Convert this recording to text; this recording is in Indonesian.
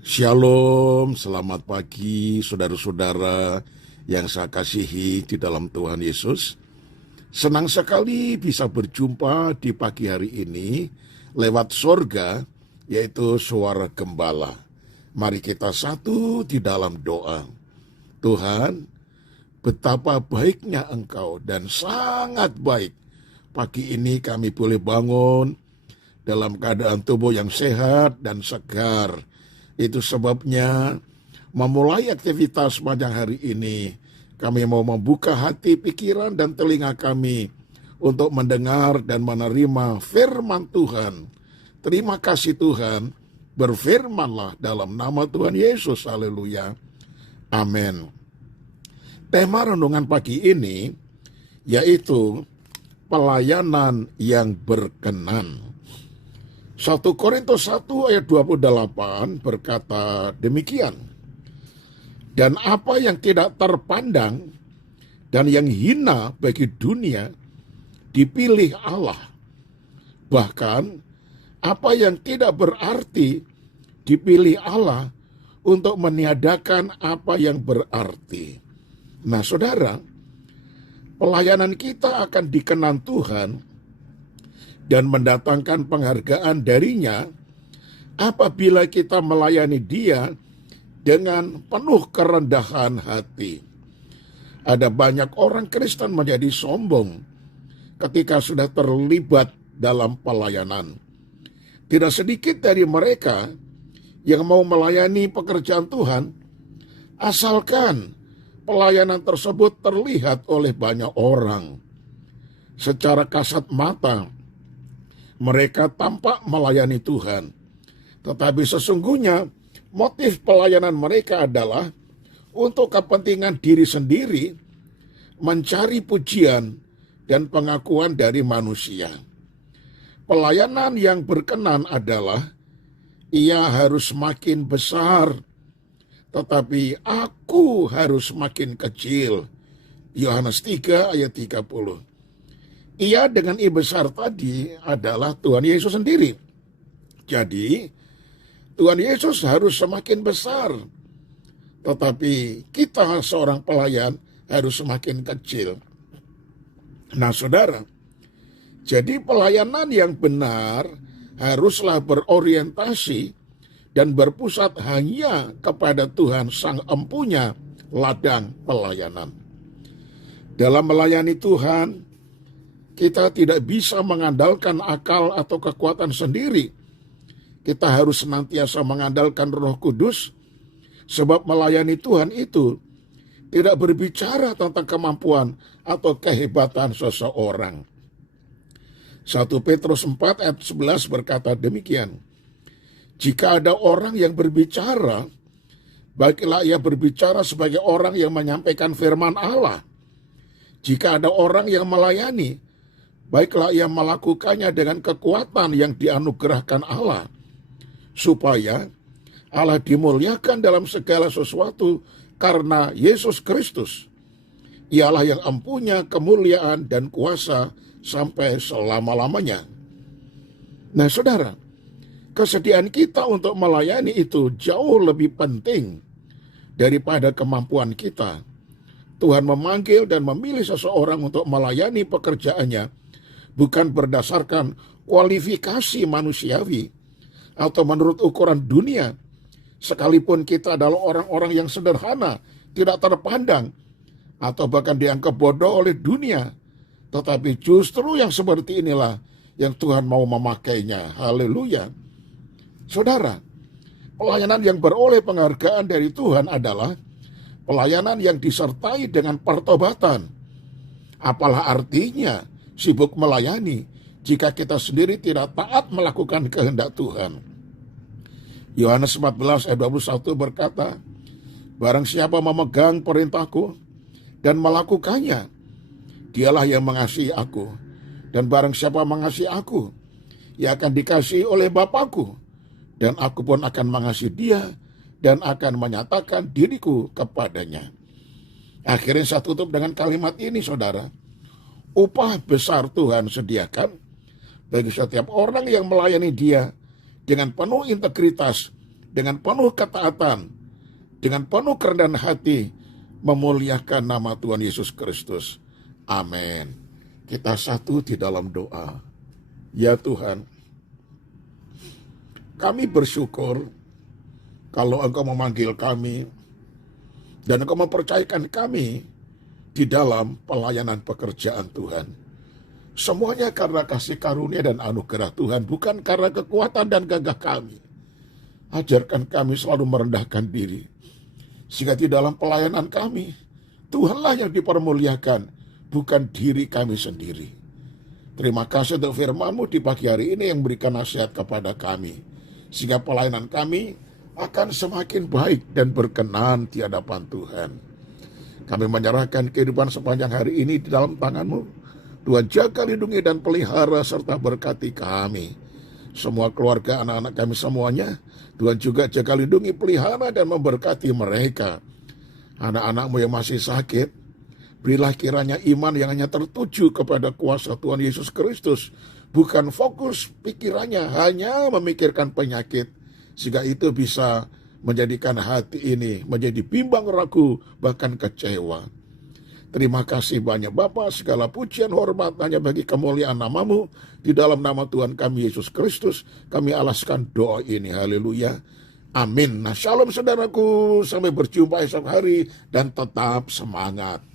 Shalom, selamat pagi saudara-saudara yang saya kasihi di dalam Tuhan Yesus. Senang sekali bisa berjumpa di pagi hari ini lewat sorga, yaitu suara gembala. Mari kita satu di dalam doa. Tuhan, betapa baiknya Engkau dan sangat baik. Pagi ini kami boleh bangun dalam keadaan tubuh yang sehat dan segar. Itu sebabnya memulai aktivitas sepanjang hari ini, kami mau membuka hati, pikiran, dan telinga kami untuk mendengar dan menerima firman Tuhan. Terima kasih Tuhan, berfirmanlah dalam nama Tuhan Yesus, haleluya, amin. Tema renungan pagi ini yaitu pelayanan yang berkenan. 1 Korintus 1 ayat 28 berkata demikian. Dan apa yang tidak terpandang dan yang hina bagi dunia dipilih Allah. Bahkan apa yang tidak berarti dipilih Allah untuk meniadakan apa yang berarti. Nah saudara, pelayanan kita akan dikenan Tuhan dan mendatangkan penghargaan darinya apabila kita melayani Dia dengan penuh kerendahan hati. Ada banyak orang Kristen menjadi sombong ketika sudah terlibat dalam pelayanan. Tidak sedikit dari mereka yang mau melayani pekerjaan Tuhan, asalkan pelayanan tersebut terlihat oleh banyak orang. Secara kasat mata, mereka tampak melayani Tuhan, tetapi sesungguhnya motif pelayanan mereka adalah untuk kepentingan diri sendiri, mencari pujian dan pengakuan dari manusia. Pelayanan yang berkenan adalah ia harus makin besar, tetapi aku harus makin kecil. Yohanes 3 ayat 30. Ia dengan I besar tadi adalah Tuhan Yesus sendiri. Jadi, Tuhan Yesus harus semakin besar. Tetapi kita seorang pelayan harus semakin kecil. Nah saudara, jadi pelayanan yang benar haruslah berorientasi dan berpusat hanya kepada Tuhan Sang Empunya ladang pelayanan. Dalam melayani Tuhan, kita tidak bisa mengandalkan akal atau kekuatan sendiri. Kita harus senantiasa mengandalkan Roh Kudus, sebab melayani Tuhan itu tidak berbicara tentang kemampuan atau kehebatan seseorang. 1 Petrus 4 ayat 11 berkata demikian. Jika ada orang yang berbicara, baiklah ia berbicara sebagai orang yang menyampaikan firman Allah. Jika ada orang yang melayani, baiklah ia melakukannya dengan kekuatan yang dianugerahkan Allah, supaya Allah dimuliakan dalam segala sesuatu karena Yesus Kristus. Ialah yang empunya kemuliaan dan kuasa sampai selama-lamanya. Nah saudara, kesediaan kita untuk melayani itu jauh lebih penting daripada kemampuan kita. Tuhan memanggil dan memilih seseorang untuk melayani pekerjaannya bukan berdasarkan kualifikasi manusiawi atau menurut ukuran dunia. Sekalipun kita adalah orang-orang yang sederhana, tidak terpandang, atau bahkan dianggap bodoh oleh dunia. Tetapi justru yang seperti inilah yang Tuhan mau memakainya. Haleluya. Saudara, pelayanan yang beroleh penghargaan dari Tuhan adalah pelayanan yang disertai dengan pertobatan. Apalah artinya sibuk melayani jika kita sendiri tidak taat melakukan kehendak Tuhan. Yohanes 14 ayat 21 berkata, barang siapa memegang perintahku dan melakukannya, dialah yang mengasihi aku. Dan barang siapa mengasihi aku, ia akan dikasihi oleh Bapakku. Dan aku pun akan mengasihi dia dan akan menyatakan diriku kepadanya. Akhirnya saya tutup dengan kalimat ini saudara. Upah besar Tuhan sediakan bagi setiap orang yang melayani Dia dengan penuh integritas dengan penuh ketaatan, dengan penuh kerendahan hati, memuliakan nama Tuhan Yesus Kristus. Amin. Kita satu di dalam doa. Ya Tuhan, kami bersyukur kalau Engkau memanggil kami dan Engkau mempercayakan kami di dalam pelayanan pekerjaan Tuhan. Semuanya karena kasih karunia dan anugerah Tuhan, bukan karena kekuatan dan gagah kami. Ajarkan kami selalu merendahkan diri, sehingga di dalam pelayanan kami, Tuhanlah yang dipermuliakan, bukan diri kami sendiri. Terima kasih untuk firman-Mu di pagi hari ini yang memberikan nasihat kepada kami, sehingga pelayanan kami akan semakin baik dan berkenan di hadapan Tuhan. Kami menyerahkan kehidupan sepanjang hari ini di dalam tangan-Mu. Tuhan jaga, lindungi, dan pelihara serta berkati kami. Semua keluarga, anak-anak kami semuanya, Tuhan juga jaga, lindungi, pelihara, dan memberkati mereka. Anak-anak-Mu yang masih sakit, berilah kiranya iman yang hanya tertuju kepada kuasa Tuhan Yesus Kristus. Bukan fokus pikirannya hanya memikirkan penyakit, sehingga itu bisa menjadikan hati ini menjadi bimbang, ragu, bahkan kecewa. Terima kasih banyak Bapa, segala pujian hormat hanya bagi kemuliaan nama-Mu. Di dalam nama Tuhan kami Yesus Kristus, kami alaskan doa ini. Haleluya. Amin. Nah, shalom saudaraku, sampai berjumpa esok hari dan tetap semangat.